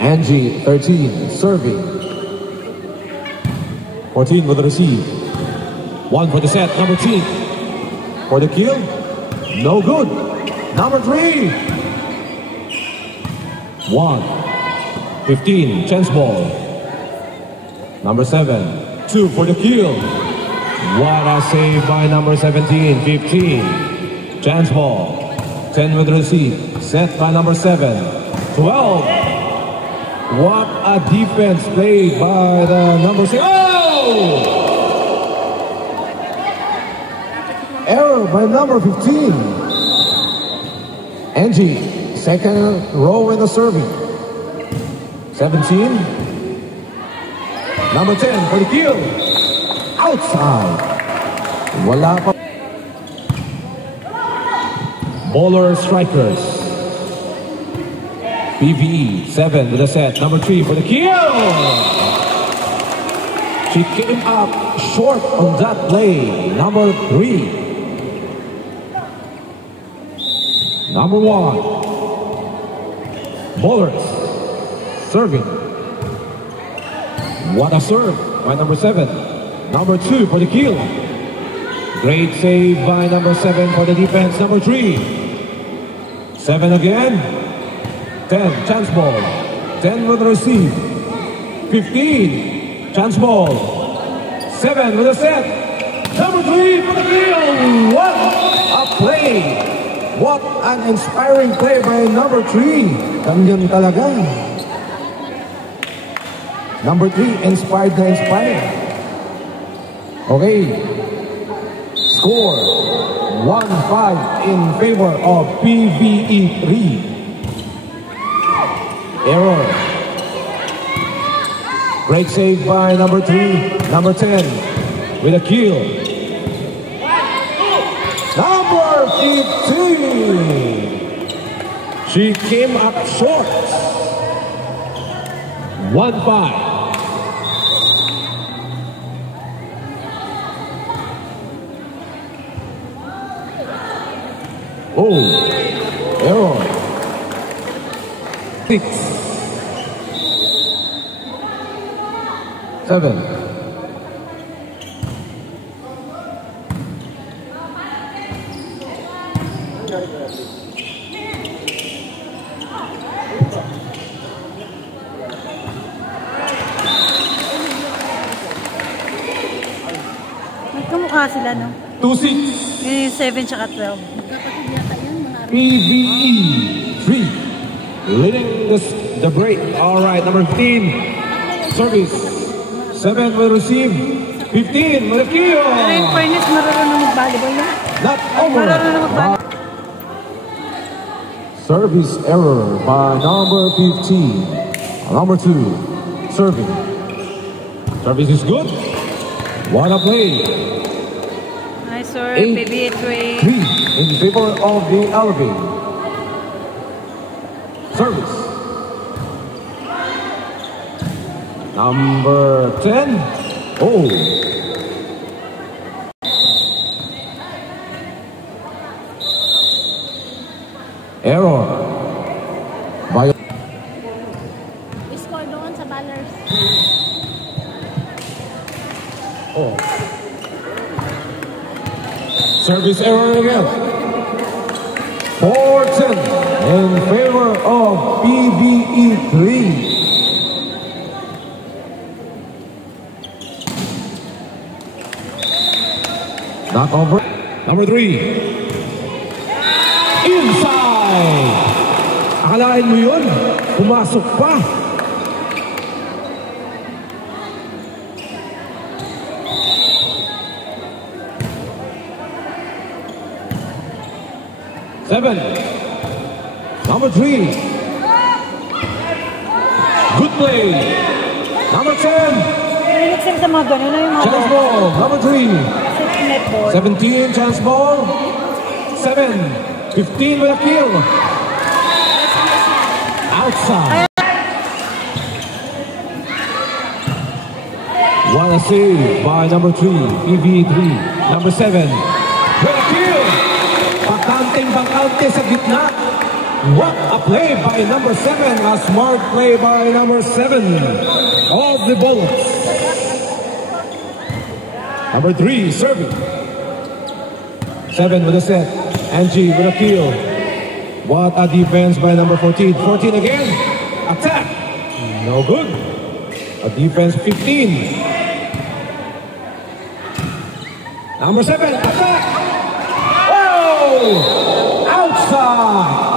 Angie, 13, serving. 14 with the receive. 1 for the set, number 10. For the kill, no good. Number 3. 1. 15, chance ball. Number 7. 2 for the kill. What a save by number 17, 15. Chance ball. 10 with the receive. Set by number 7. 12. What a defense played by the number 6. Oh! Error by number 15. Angie, second row in the serving. 17. Number 10 for the kill. Outside. Wala pa. Bowler strikers. PVE, 7 with a set. Number 3 for the kill. She came up short on that play. Number 3. Number 1. Bowlers. Serving. What a serve by number 7. Number 2 for the kill. Great save by number 7 for the defense. Number 3. 7 again. 10, chance ball. 10 with the receive. 15, chance ball. 7 with a set. Number 3 for the kill. What a play. What an inspiring play by number 3. Ganyan talaga. Number 3, inspired na inspired. Okay. Score 1-5 in favor of PVE 3. Error. Great save by number 3, number 10 with a kill. Number 15. She came up short. 1-5. Oh, error. 6, 7. Magkamukha sila, no? 2-6. Yung 7 tsaka 12. PVE 3. Leading the break. All right, number 15. Service. 7 will receive. 15 with a kill. Pero in fairness, marunong mag-volleyball na. Not over. Marunong mag-volleyball. Service error by number 15. Number 2. Serving. Service is good. What a play. Nice serve, PVE 3. 3 in favor of the Alvin. Service. Number 10. Oh. Error. By Score doon sa ballers. oh. Service error again. 4-10 in favor of PVE 3. Not over. Number 3. Inside. Akalain mo yun? Pumasok pa. Seven. Number 3. Good play. Number 10. Minixin sa mga gano'n na yung mga Chance ball. Number 3. netball. 17. Chance ball. 7. 15 with a kill. Outside. What a save by number 3. PVE 3. Number 7. With a kill. Bakante sa gitna. What a play by number 7. A smart play by number 7 of the Bullets. Number 3, serving. 7 with a set. Angie with a kill. What a defense by number 14. 14 again. Attack. No good. A defense 15. Number 7. Attack. Oh! Outside.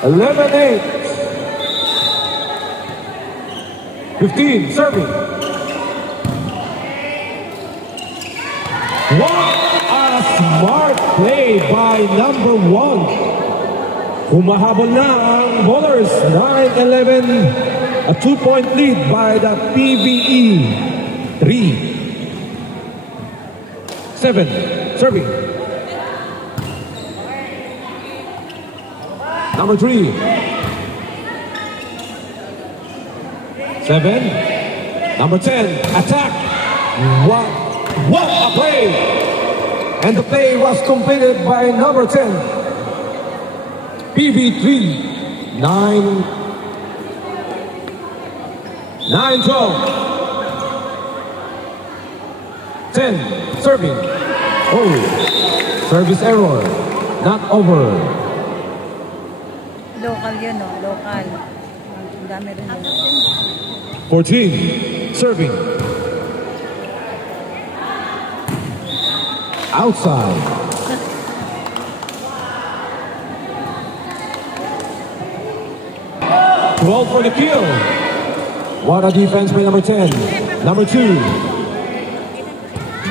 11-8. 15, serving. What a smart play by number 1. Humahabol na ang Bowlers. 9-11. A 2-point lead by the PBE. 3. 7, serving. Number 3. 7. Number 10. Attack. What a play! And the play was completed by number 10. PB3. 9-12. 10. Serving. Oh. Service error. Not over. Local yun, no? Local. Ang dami rin yun. 14. Serving. Outside. Twelve for the kill. What a defense by number 10. Number 2.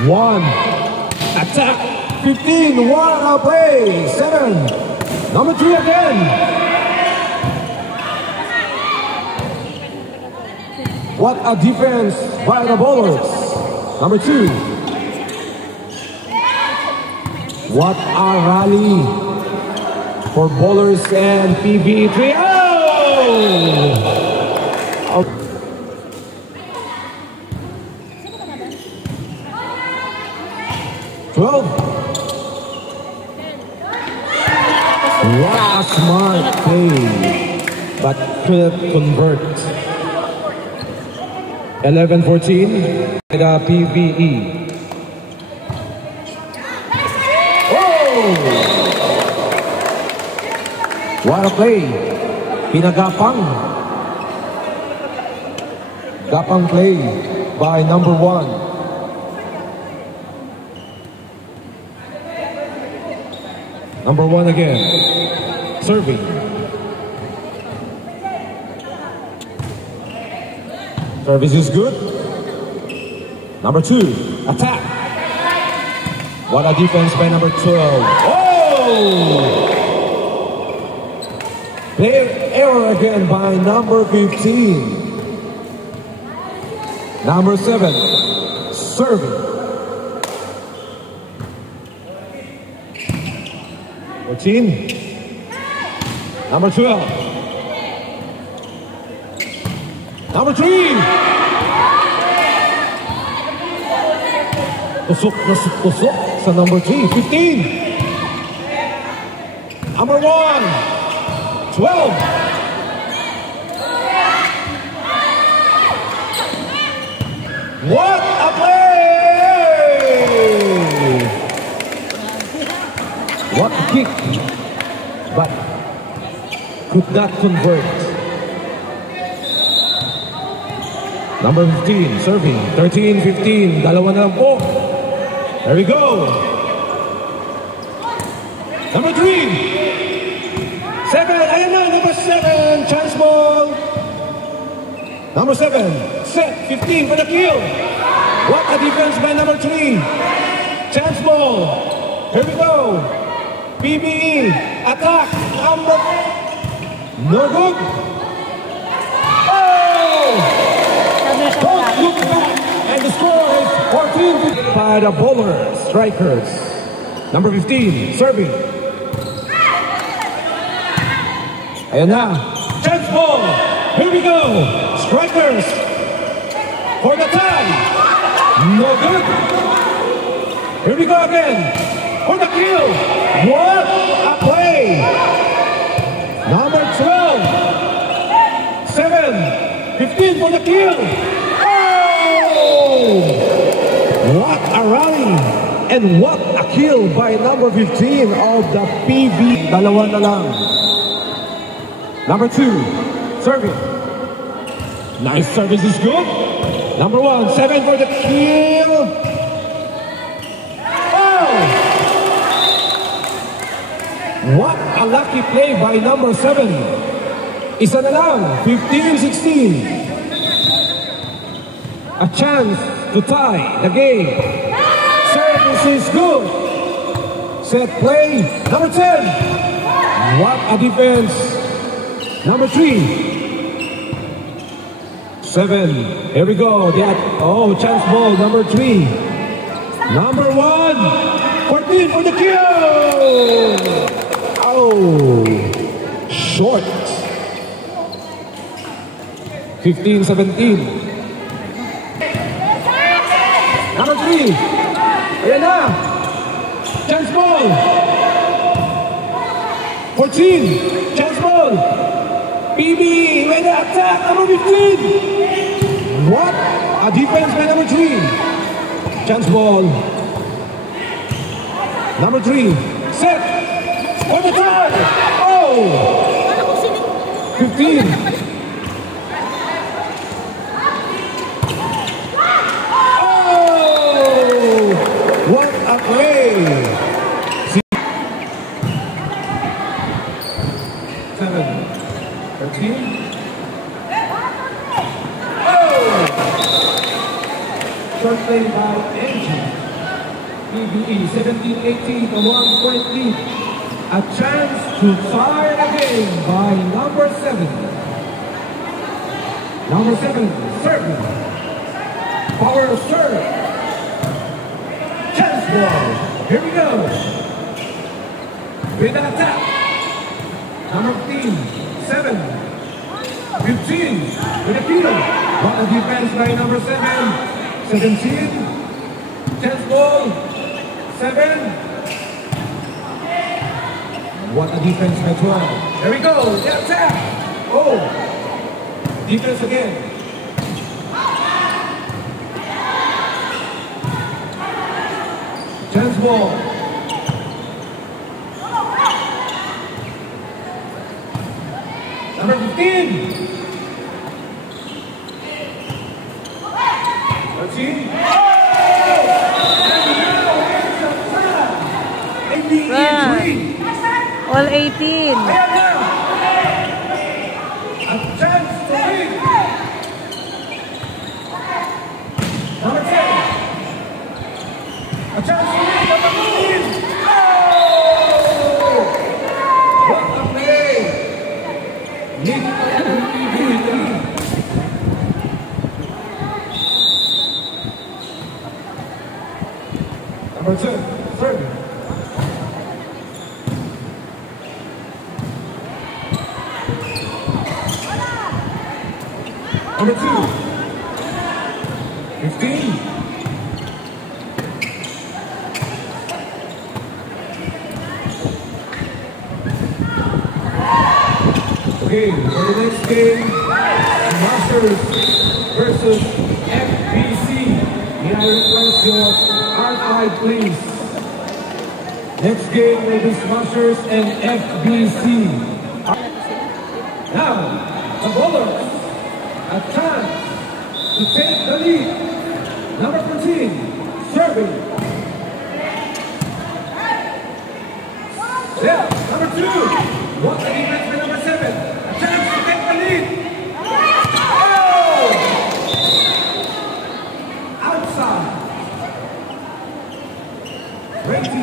1. Attack. 15. What a play. 7. Number 3 again. What a defense by the Bowlers. Number 2. What a rally for Bowlers and PB3. Oh! 12. What a smart play, but couldn't convert. 11-14 by the PBE. Oh! What a play. Pinagapang. Gapang play by number 1. Number 1 again. Serving. Service is good. Number 2. Attack. What a defense by number 12. Oh! Play error again by number 15. Number 7. Serving. 14. Number 12. Number 3. Tusok sa number 3. 15. Number 1. 12. What a play! What a kick, but could not convert. Number 15, serving. 13-15, dalawa na lang po. There we go. Number 3. 7, ayan na, number 7, chance ball. Number 7, set, 15 for the kill. What a defense by number 3. Chance ball. Here we go. PBE, attack, number, no good. Oh! Don't look back, and the score is 14 by the Bowlers, strikers. Number 15, serving. Ayan na, chance ball. Here we go, strikers for the tie. No good. Here we go again for the kill. What a play! Number 12. 7, 15 for the kill. Oh! What a rally! And what a kill by number 15 of the PB. Dalawa na lang. Number 2, serving. Nice service is good. Number 1, 7 for the kill. Oh! What a lucky play by number 7. Isa na lang, 15-16. A chance to tie the game. Service is good. Set play, number 10. What a defense. Number 3. 7. Here we go. Chance ball, number 3. Number 1. 14 for the kill. Oh, short. 15-17. Number 3. Ayan na. Chance ball. 14. Chance ball. PB. With the attack. Number 15. What a defense by number 3. Chance ball. Number 3. Set. For the tie. Oh. 15. What a play! 7, 13. Oh! Short play by Angie. PBE 17-18, a 1-point lead. A chance to tie the game by number 7. Number 7, serving. Power serve. Chance ball. Here we go. With an attack. Number 15, 7, 15. With a field. What a defense by number 7. 17. Chance ball. 7. What a defense by 12. Here we go. The attack. Oh. Defense again. Chance ball. Number 15. 13. All 18. A chance to win. Number 10. A chance to win. Number 15. Oh! What a play. Number 2. Serving. Number 2. 15. Okay, for the next game, Smashers versus FBC. May I request your R5, please? Next game will be Smashers and FBC. Now, the bowlers. A chance to take the lead. Number 14, serving. Yeah, number 2. What a defense for number 7. A chance to take the lead. Oh! Outside. 20.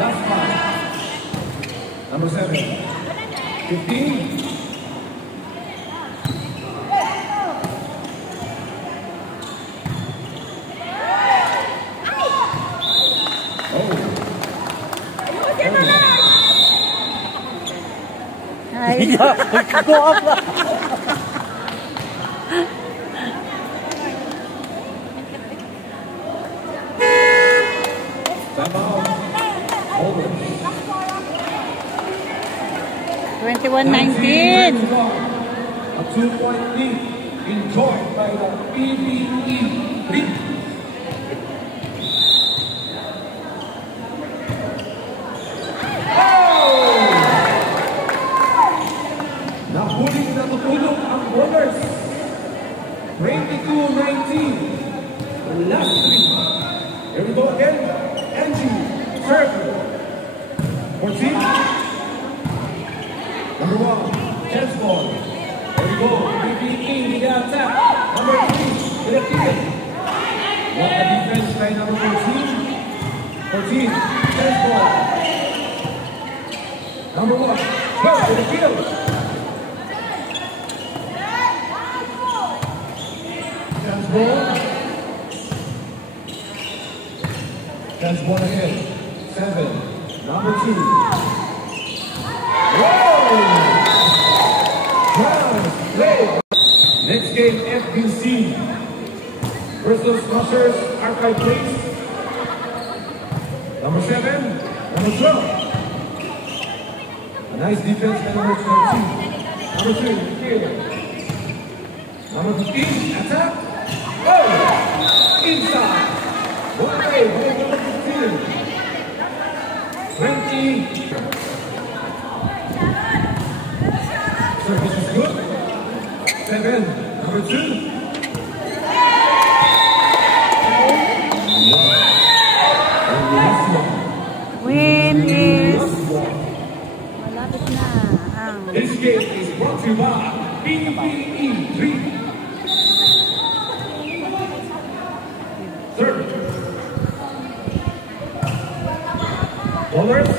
Last 5. Number 7. 15. Go up. 21-19. A 2-point lead enjoyed by the PBE League. Nahuling natutulog ang Bowlers. 22-19. The last three. Here we go again. Angie, serve. 14. Number 1, chance ball. There we go. PBE, the attack. Number 3, Philippines. What a defense by number 14. 14, chance ball. Number 1, go to the field. Chance ball. Chance ball again. 7, number 2. Next game, FBC versus Crushers Archive Place. Number 7, number 12. A nice defense by number 13. Number 3, field. Number 15, attack. Oh! Inside. One way, number 15. 20. Service is good. 7, number 2. Win is malapit na ang This game is brought to you by PBE 3. Third. Bowlers.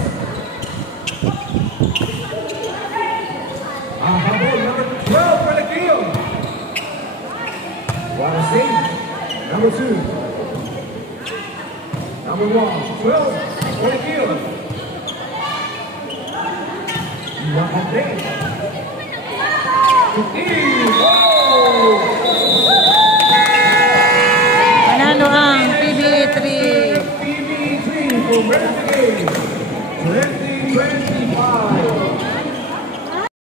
Habol, number 12 for the kill. What a save. Number 2. Number 1, 12 for the kill. What a play. 15. Oh! Panalo ang PBE 3. PBE 3 for winning the game.